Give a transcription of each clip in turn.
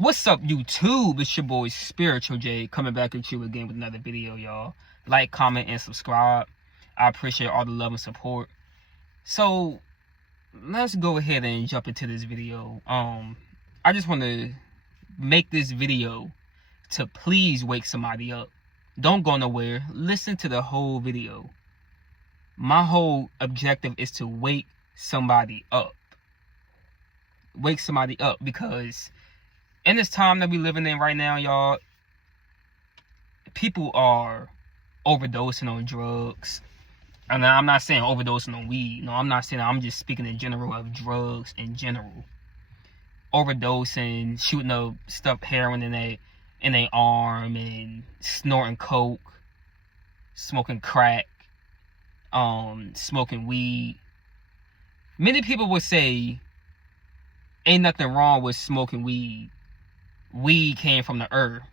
What's up, YouTube? It's your boy Spiritual J coming back at you again with another video, y'all. Like, comment, and subscribe. I appreciate all the love and support. So let's go ahead and jump into this video. I just want to make this video to please wake somebody up. Don't go nowhere. Listen to the whole video. My whole objective is to wake somebody up. Wake somebody up, because in this time that we living in right now, y'all, people are overdosing on drugs. And I'm not saying overdosing on weed. No, I'm not saying that. I'm just speaking in general of drugs in general. Overdosing, shooting up stuffed heroin in their arm, and snorting coke, smoking crack, smoking weed. Many people would say ain't nothing wrong with smoking weed. Weed came from the earth.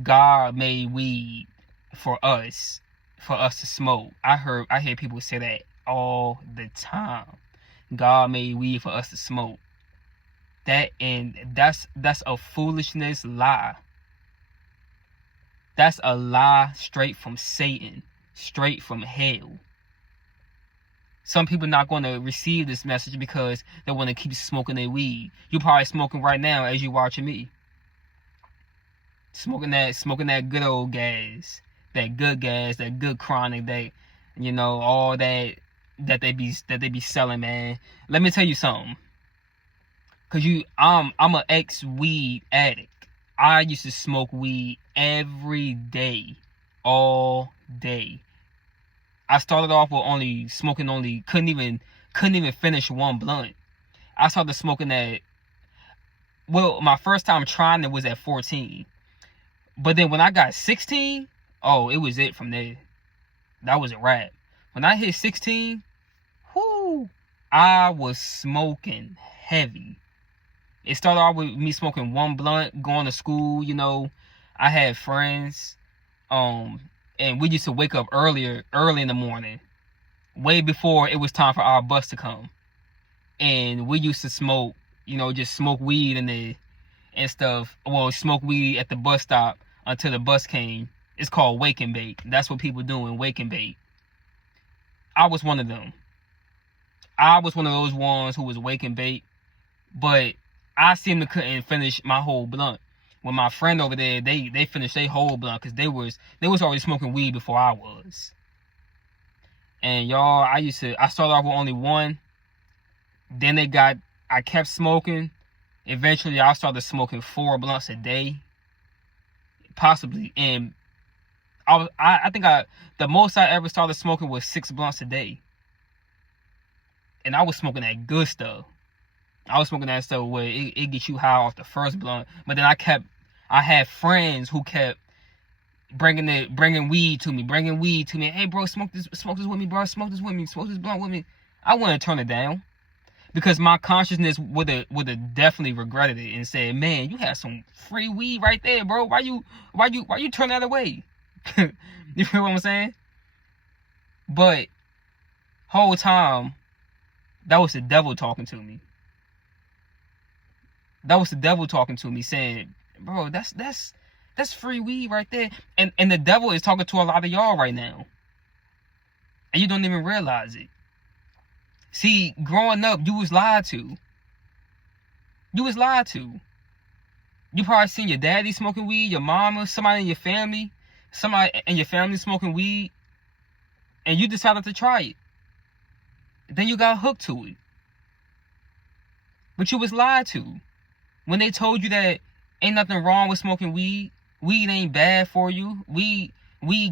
God made weed for us to smoke. I hear people say that all the time. God made weed for us to smoke. That's a foolishness lie. That's a lie straight from Satan, straight from hell. Some people not going to receive this message because they want to keep smoking their weed. You're probably smoking right now as you watching me. Smoking that good old gas, that good gas, that good chronic, that, you know, all that they be selling, man. Let me tell you something. Cause I'm an ex-weed addict. I used to smoke weed every day, all day. I started off with couldn't even finish one blunt. I started smoking that. Well, my first time trying it was at 14. But then when I got 16, oh, it was it from there. That was a wrap. When I hit 16, whoo, I was smoking heavy. It started off with me smoking one blunt, going to school, you know. I had friends, and we used to wake up early in the morning, way before it was time for our bus to come. And we used to smoke, you know, just smoke weed and stuff. Well, smoke weed at the bus stop until the bus came. It's called wake and bake. That's what people doing, wake and bake. I was one of them. I was one of those ones who was wake and bake, but I seemed to couldn't finish my whole blunt. When my friend over there, they finished their whole blunt because they was already smoking weed before I was. And y'all, I started off with only one. Then I kept smoking. Eventually, I started smoking 4 blunts a day, possibly. And I think the most I ever started smoking was 6 blunts a day. And I was smoking that good stuff. I was smoking that stuff where it gets you high off the first blunt. But then I had friends who kept bringing weed to me. Hey, bro, smoke this with me, bro. Smoke this with me. Smoke this blunt with me. I wouldn't turn it down, because my consciousness would have definitely regretted it and said, man, you had some free weed right there, bro. Why you turn that away? You feel what I'm saying? But whole time, that was the devil talking to me. That was the devil talking to me, saying, bro, that's free weed right there. And the devil is talking to a lot of y'all right now. And you don't even realize it. See, growing up, you was lied to. You was lied to. You probably seen your daddy smoking weed, your mama, somebody in your family smoking weed, and you decided to try it. Then you got hooked to it. But you was lied to. When they told you that ain't nothing wrong with smoking weed, weed ain't bad for you, weed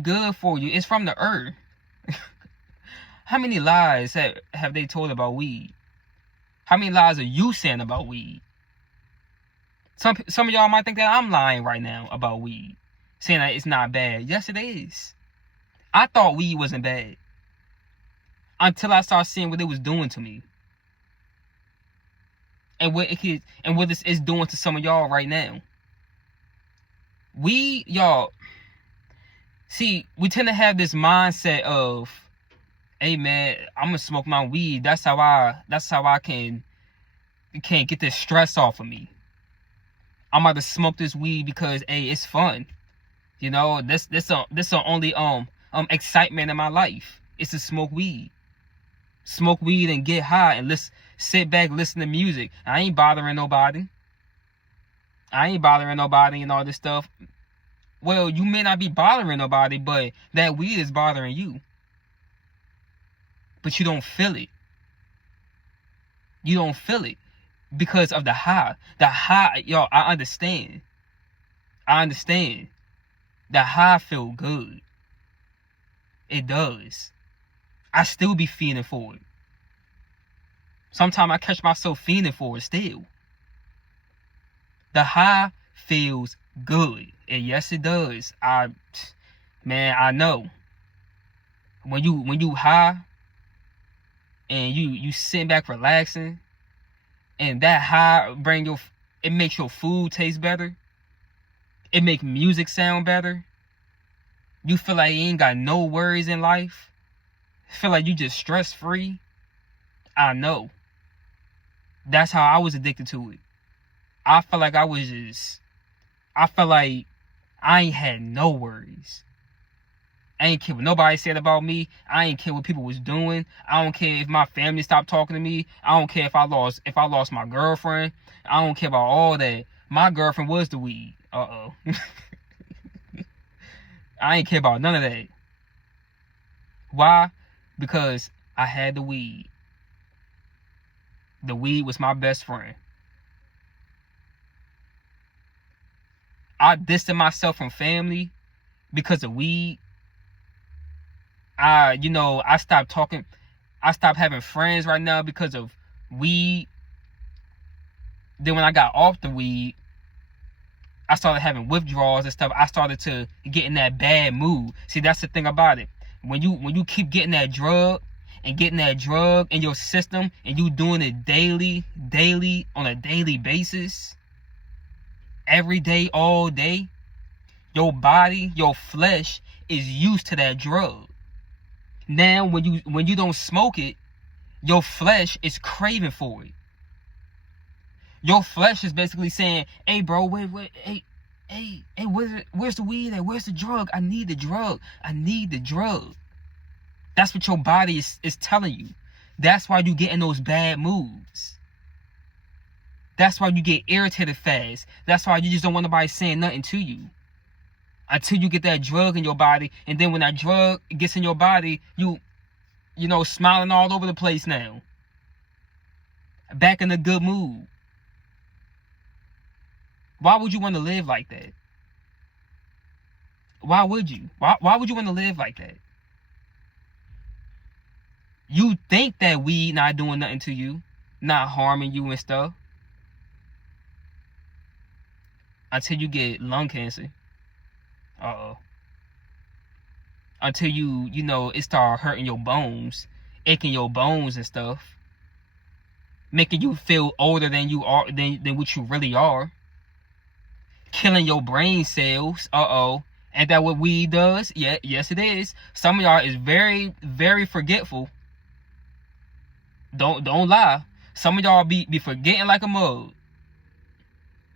good for you, it's from the earth. How many lies have they told about weed? How many lies are you saying about weed? Some of y'all might think that I'm lying right now about weed, saying that it's not bad. Yes, it is. I thought weed wasn't bad until I started seeing what it was doing to me. And what this is doing to some of y'all right now. Y'all, see, we tend to have this mindset of, hey man, I'm gonna smoke my weed. That's how I can get this stress off of me. I'm about to smoke this weed because hey, it's fun. You know, this the only excitement in my life. It's to smoke weed. Smoke weed and get high and sit back, listen to music. I ain't bothering nobody. And all this stuff. Well, you may not be bothering nobody, but that weed is bothering you. But you don't feel it. You don't feel it because of the high. The high, yo, I understand. The high feel good. It does. I still be fiending for it. Sometimes I catch myself fiending for it still. The high feels good. And yes, it does. I know. When you high and you sitting back relaxing, and that high it makes your food taste better. It make music sound better. You feel like you ain't got no worries in life. Feel like you just stress free. I know. That's how I was addicted to it. I felt like I ain't had no worries. I ain't care what nobody said about me. I ain't care what people was doing. I don't care if my family stopped talking to me. I don't care if I lost my girlfriend. I don't care about all that. My girlfriend was the weed. I ain't care about none of that. Why? Because I had the weed. The weed was my best friend. I distanced myself from family because of weed. I stopped talking. I stopped having friends right now because of weed. Then when I got off the weed, I started having withdrawals and stuff. I started to get in that bad mood. See, that's the thing about it. When you keep getting that drug in your system and you doing it daily, on a daily basis, every day, all day, your body, your flesh is used to that drug. Now, when you don't smoke it, your flesh is craving for it. Your flesh is basically saying, "Hey, bro, wait, hey, where's the weed at? Where's the drug? I need the drug. I need the drug." That's what your body is telling you. That's why you get in those bad moods. That's why you get irritated fast. That's why you just don't want nobody saying nothing to you. Until you get that drug in your body, and then when that drug gets in your body, you smiling all over the place now. Back in a good mood. Why would you want to live like that? Why would you? Why would you want to live like that? You think that weed not doing nothing to you, not harming you and stuff, until you get lung cancer. Until it start hurting your bones, aching your bones and stuff, making you feel older than you are, than what you really are, killing your brain cells. Ain't that what weed does? Yeah, yes it is. Some of y'all is very, very forgetful. Don't lie. Some of y'all be forgetting like a mug.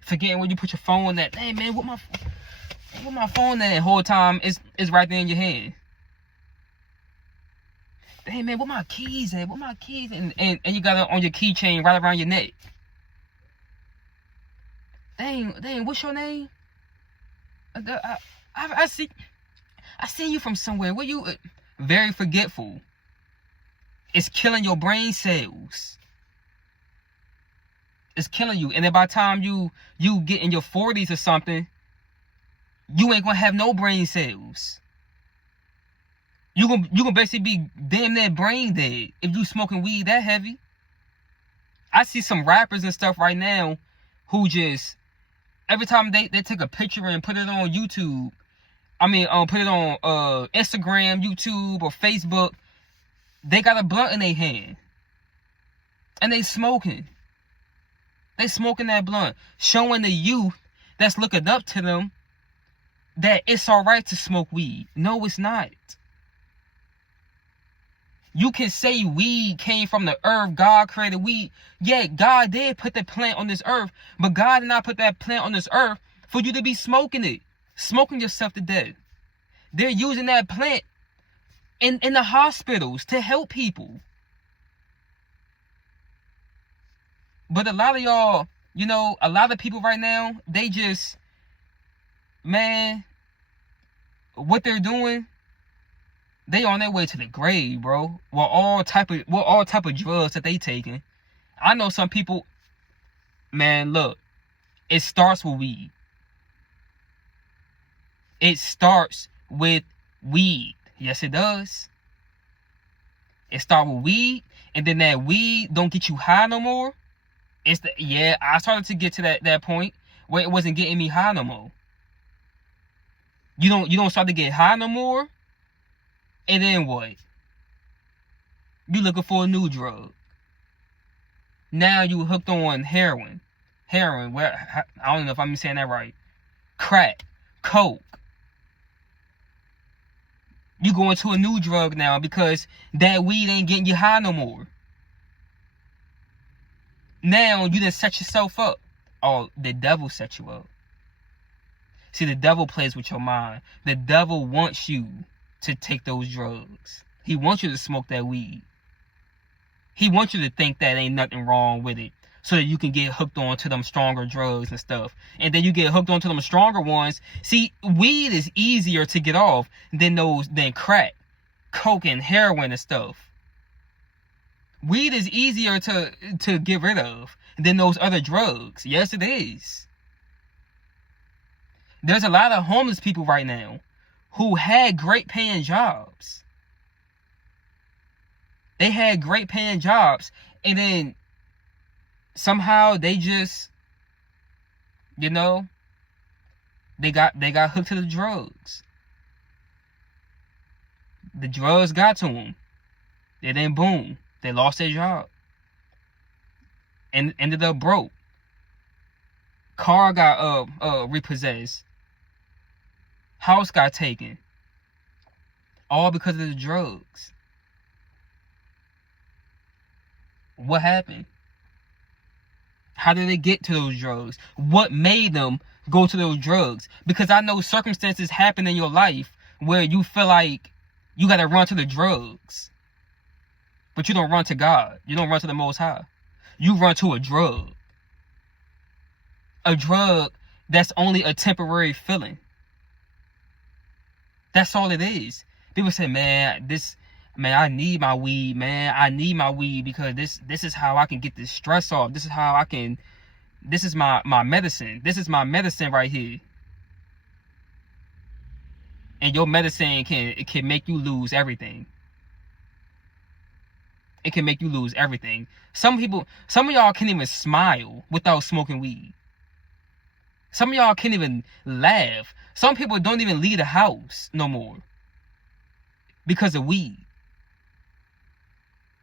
Forgetting when you put your phone at. Hey man, what my phone at? The whole time it's right there in your hand. Hey man, what my keys at? What my keys? And you got it on your keychain right around your neck. Dang, what's your name? I see you from somewhere. Where you? Very forgetful. It's killing your brain cells. It's killing you. And then by the time you get in your 40s or something, you ain't gonna have no brain cells. You gonna basically be damn near brain dead if you smoking weed that heavy. I see some rappers and stuff right now who just every time they take a picture and put it on YouTube, put it on Instagram, YouTube, or Facebook, they got a blunt in their hand. And they smoking. They smoking that blunt. Showing the youth that's looking up to them that it's alright to smoke weed. No, it's not. You can say weed came from the earth. God created weed. Yeah, God did put the plant on this earth, but God did not put that plant on this earth for you to be smoking it, smoking yourself to death. They're using that plant in the hospitals to help people. But a lot of y'all, you know, a lot of people right now, they just, man, what they're doing, they on their way to the grave, bro. With all type of drugs that they taking. I know some people, man, look, it starts with weed. It starts with weed. Yes, it does. It starts with weed, and then that weed don't get you high no more. I started to get to that point where it wasn't getting me high no more. You don't start to get high no more. And then what? You looking for a new drug. Now you hooked on heroin. Where, I don't know if I'm saying that right. Crack. Coke. You going to a new drug now because that weed ain't getting you high no more. Now you done set yourself up. Oh, the devil set you up. See, the devil plays with your mind. The devil wants you to take those drugs. He wants you to smoke that weed. He wants you to think that ain't nothing wrong with it, so that you can get hooked on to them stronger drugs and stuff. And then you get hooked on to them stronger ones. See, weed is easier to get off than crack, coke, and heroin and stuff. Weed is easier to get rid of than those other drugs. Yes, it is. There's a lot of homeless people right now who had great paying jobs. They had great paying jobs, and then somehow they just, you know, they got hooked to the drugs. The drugs got to them. And then boom, they lost their job and ended up broke. Car got repossessed. House got taken. All because of the drugs. What happened? How did they get to those drugs? What made them go to those drugs? Because I know circumstances happen in your life where you feel like you gotta run to the drugs. But you don't run to God. You don't run to the Most High. You run to a drug. A drug that's only a temporary feeling. That's all it is. People say, man, I need my weed, man. I need my weed because this is how I can get this stress off. This is my medicine. This is my medicine right here. And your medicine can make you lose everything. It can make you lose everything. Some of y'all can't even smile without smoking weed. Some of y'all can't even laugh. Some people don't even leave the house no more because of weed.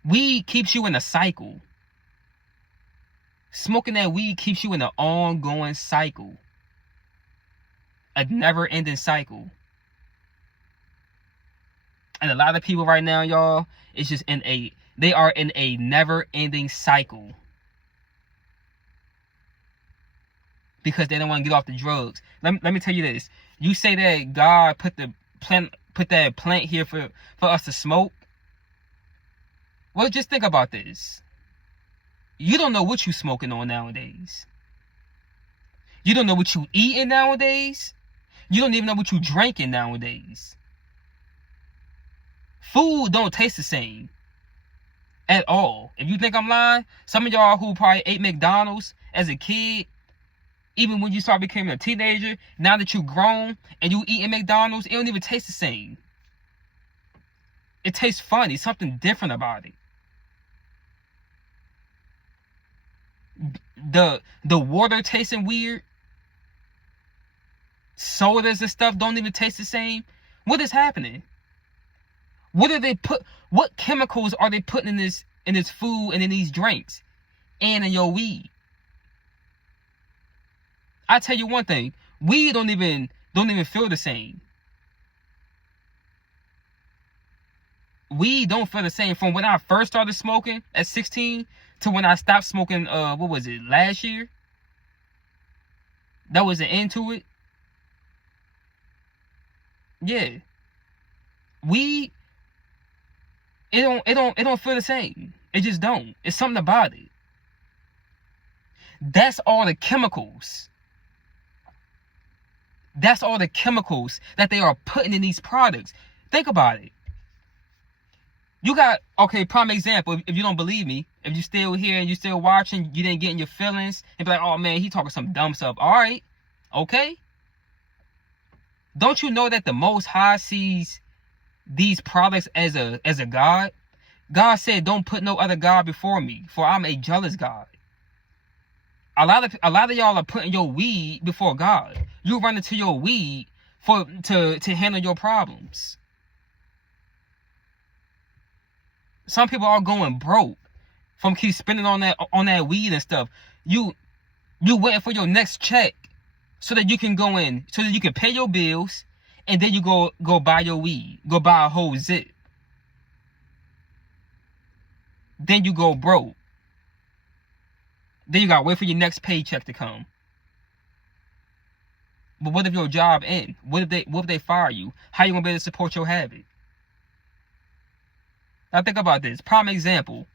Weed keeps you in a cycle. Smoking that weed keeps you in an ongoing cycle. A never-ending cycle. And a lot of people right now, y'all, they are in a never-ending cycle. Because they don't want to get off the drugs. Let me tell you this. You say that God put that plant here for us to smoke. Well, just think about this. You don't know what you smoking on nowadays. You don't know what you eating nowadays. You don't even know what you drinking nowadays. Food don't taste the same at all. If you think I'm lying, some of y'all who probably ate McDonald's as a kid, even when you start becoming a teenager, now that you grown and you eating McDonald's, it don't even taste the same. It tastes funny, something different about it. The water tasting weird. Sodas and stuff don't even taste the same. What is happening? What chemicals are they putting in this food and in these drinks and in your weed? I tell you one thing, weed don't even feel the same. weed don't feel the same. From when I first started smoking at 16 to when I stopped smoking, what was it, last year? That was the end to it. Yeah. Weed, it don't feel the same. It just don't. It's something about it. That's all the chemicals. That's all the chemicals that they are putting in these products. Think about it. You got, okay, prime example, if you don't believe me, if you still here and you still watching, you didn't get in your feelings and be like, oh man, he talking some dumb stuff. All right, okay. Don't you know that the Most High sees these products as a God? God said, don't put no other God before me, for I'm a jealous God. A lot of y'all are putting your weed before God. You run into your weed to handle your problems. Some people are going broke from keep spending on that weed and stuff. You waiting for your next check so that you can go in, so that you can pay your bills, and then you go buy your weed, go buy a whole zip. Then you go broke. Then you gotta wait for your next paycheck to come. But what if your job ends? What if they fire you? How you gonna be able to support your habit? Now think about this. Prime example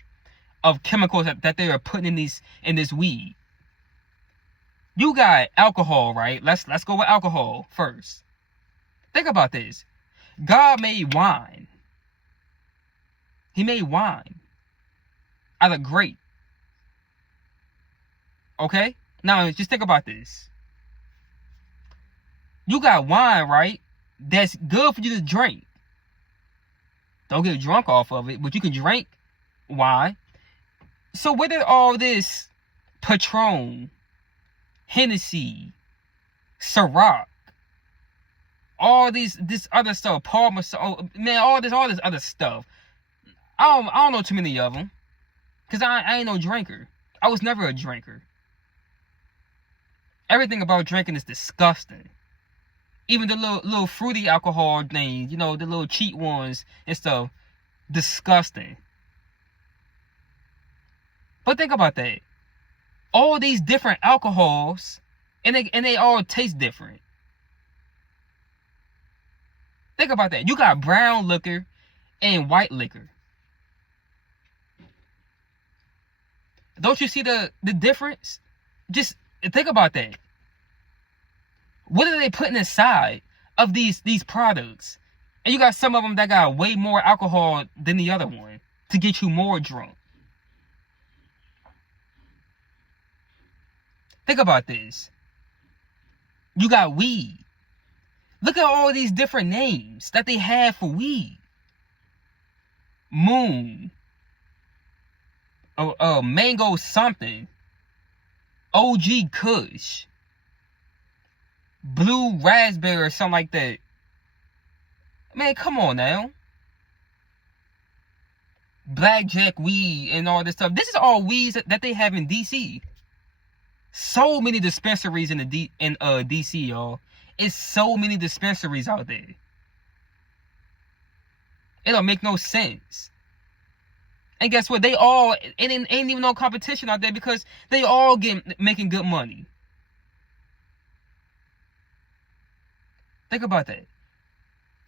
of chemicals that they are putting in this weed. You got alcohol, right? Let's go with alcohol first. Think about this. God made wine. He made wine out of grape. Okay? Now just think about this. You got wine, right? That's good for you to drink. Don't get drunk off of it, but you can drink wine. So where did all this Patron, Hennessy, Ciroc, all this other stuff, Parmesan, man, all this other stuff. I don't know too many of them, cause I ain't no drinker. I was never a drinker. Everything about drinking is disgusting. Even the little fruity alcohol things, you know, the little cheap ones and stuff, disgusting. But think about that. All these different alcohols, and they all taste different. Think about that. You got brown liquor and white liquor. Don't you see the difference? Just think about that. What are they putting inside of these products? And you got some of them that got way more alcohol than the other one to get you more drunk. Think about this. You got weed. Look at all these different names that they have for weed. Moon. Mango something. OG Kush. Blue raspberry or something like that. Man, come on now. Blackjack weed and all this stuff. This is all weeds that they have in DC. So many dispensaries in DC, y'all. It's so many dispensaries out there. It don't make no sense. And guess what? It ain't even no competition out there because they all making good money. Think about that.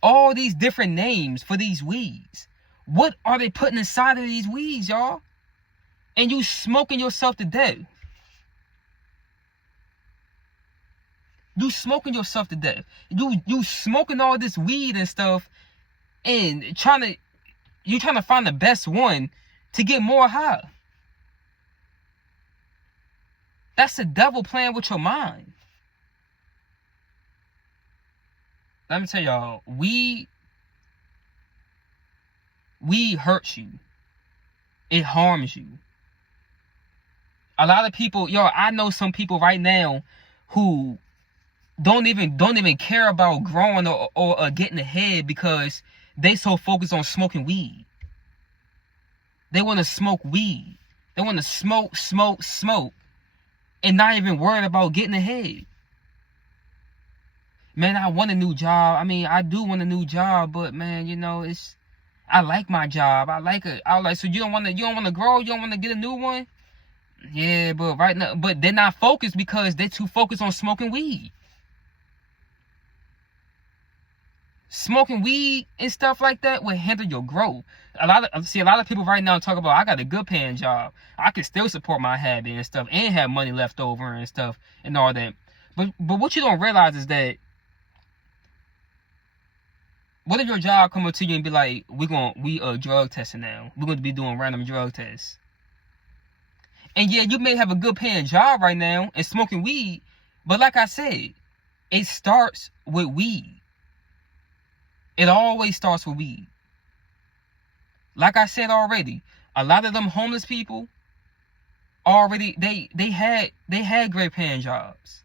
All these different names for these weeds. What are they putting inside of these weeds, y'all? And you smoking yourself to death. You smoking yourself to death. You smoking all this weed and stuff, and you trying to find the best one to get more high. That's the devil playing with your mind. Let me tell y'all, weed hurts you. It harms you. A lot of people, I know some people right now who don't even care about growing or getting ahead because they so focused on smoking weed. They want to smoke weed. They want to smoke, and not even worried about getting ahead. Man, I want a new job. I mean, I do want a new job, but man, I like my job. I like it. I like, so you don't want to grow. You don't want to get a new one. Yeah, but right now, but they're not focused because they're too focused on smoking weed. Smoking weed and stuff like that will hinder your growth. A lot of people right now talk about, I got a good paying job. I can still support my habit and stuff and have money left over and stuff and all that. But what you don't realize is that, what if your job come up to you and be like, we drug testing now. We're going to be doing random drug tests. And yeah, you may have a good paying job right now and smoking weed, but like I said, it starts with weed. It always starts with weed. Like I said already, a lot of them homeless people already they had great paying jobs.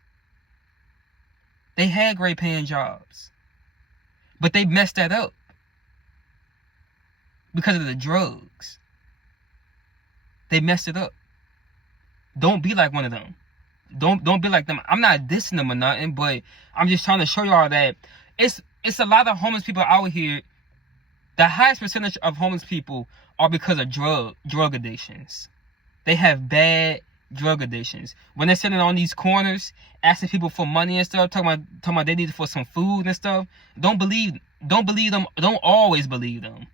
They had great paying jobs. But they messed that up because of the drugs. They messed it up. Don't be like one of them. Don't be like them. I'm not dissing them or nothing, but I'm just trying to show y'all that it's a lot of homeless people out here. The highest percentage of homeless people are because of drug addictions. They have bad drug addictions. When they're sitting on these corners asking people for money and stuff, talking about they need it for some food and stuff, don't believe them. Don't always believe them,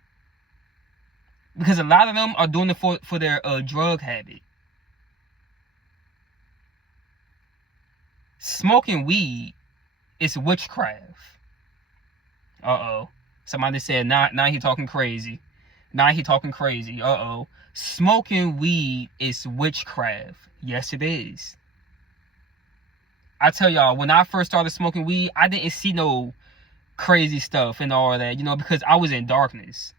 because a lot of them are doing it for their drug habit. Smoking weed is witchcraft. Uh-oh. Somebody said, now he talking crazy. Now he talking crazy. Uh-oh. Smoking weed is witchcraft. Yes, it is. I tell y'all, when I first started smoking weed, I didn't see no crazy stuff and all that, because I was in darkness.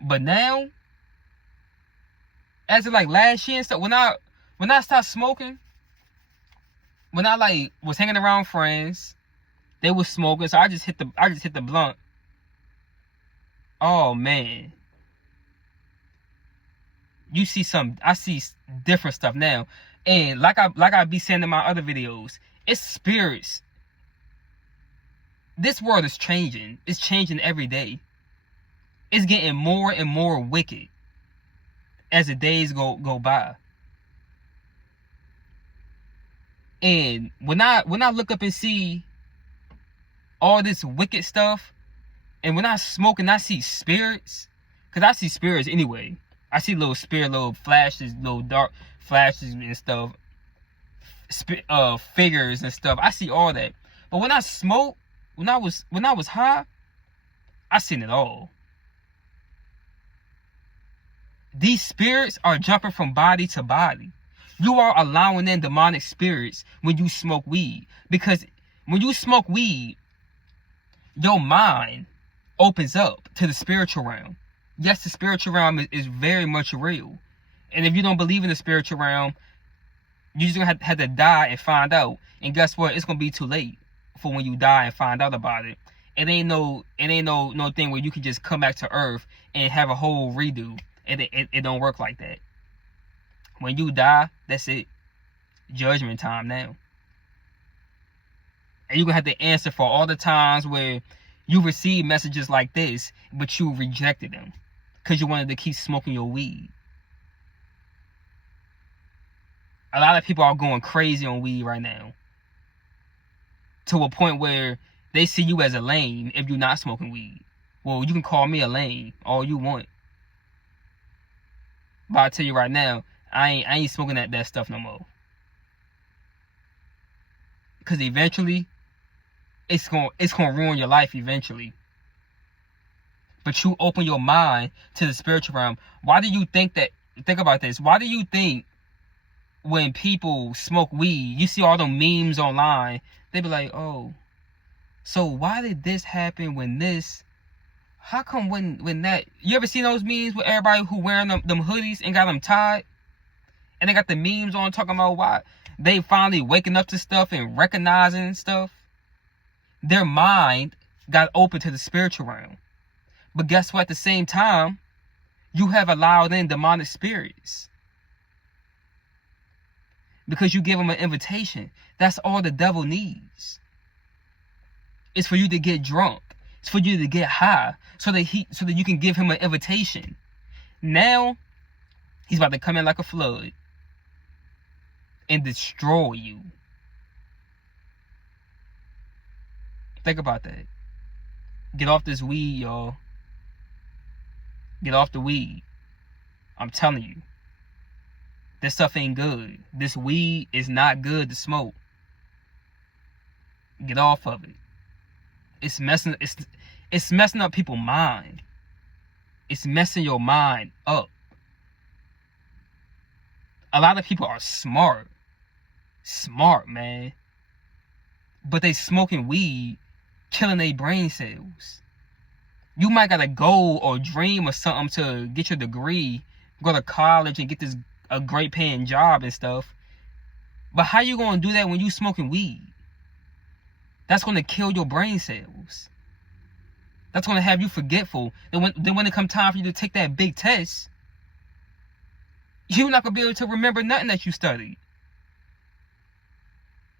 But now, as of like last year and stuff, when I stopped smoking, when I was hanging around friends, they was smoking, so I just hit the blunt. Oh man. I see different stuff now. And like I be saying in my other videos, it's spirits. This world is changing. It's changing every day. It's getting more and more wicked as the days go by. And when I look up and see all this wicked stuff, and when I smoke and I see spirits, because I see spirits anyway. I see little flashes, little dark flashes and stuff, figures and stuff. I see all that. But when I smoke, when I was high, I seen it all. These spirits are jumping from body to body. You are allowing in demonic spirits when you smoke weed. Because when you smoke weed, your mind opens up to the spiritual realm. Yes, the spiritual realm is very much real. And if you don't believe in the spiritual realm, you're just going to have to die and find out. And guess what? It's going to be too late for when you die and find out about it. It ain't no thing where you can just come back to earth and have a whole redo. It don't work like that. When you die, that's it. Judgment time now. And you're going to have to answer for all the times where you received messages like this, but you rejected them because you wanted to keep smoking your weed. A lot of people are going crazy on weed right now, to a point where they see you as a lame if you're not smoking weed. Well, you can call me a lame all you want, but I tell you right now, I ain't smoking that stuff no more. Because eventually, it's gonna ruin your life eventually. But you open your mind to the spiritual realm. Why do you think about this? Why do you think when people smoke weed, you see all them memes online, they be like, oh, so why did this happen when this? How come when that? You ever seen those memes with everybody who wearing them hoodies and got them tied? And they got the memes on talking about why they finally waking up to stuff and recognizing stuff. Their mind got open to the spiritual realm. But guess what? At the same time, you have allowed in demonic spirits. Because you give them an invitation. That's all the devil needs. It's for you to get drunk It's for you to get high, so that you can give him an invitation. Now, he's about to come in like a flood and destroy you. Think about that. Get off this weed, y'all. Get off the weed. I'm telling you. This stuff ain't good. This weed is not good to smoke. Get off of it. It's messing up people's mind. It's messing your mind up. A lot of people are smart. Smart, man. But they smoking weed, killing their brain cells. You might got a goal or dream or something to get your degree, go to college and get a great paying job and stuff. But how you gonna do that when you smoking weed? That's gonna kill your brain cells. That's gonna have you forgetful. Then when it come time for you to take that big test, you're not gonna be able to remember nothing that you studied.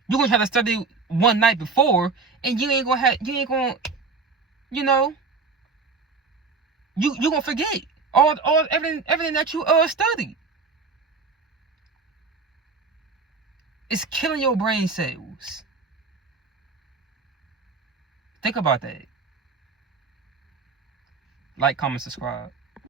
You're gonna try to study one night before, and you ain't gonna, you know, you gonna forget everything that you studied. It's killing your brain cells. Think about that. Like, comment, subscribe.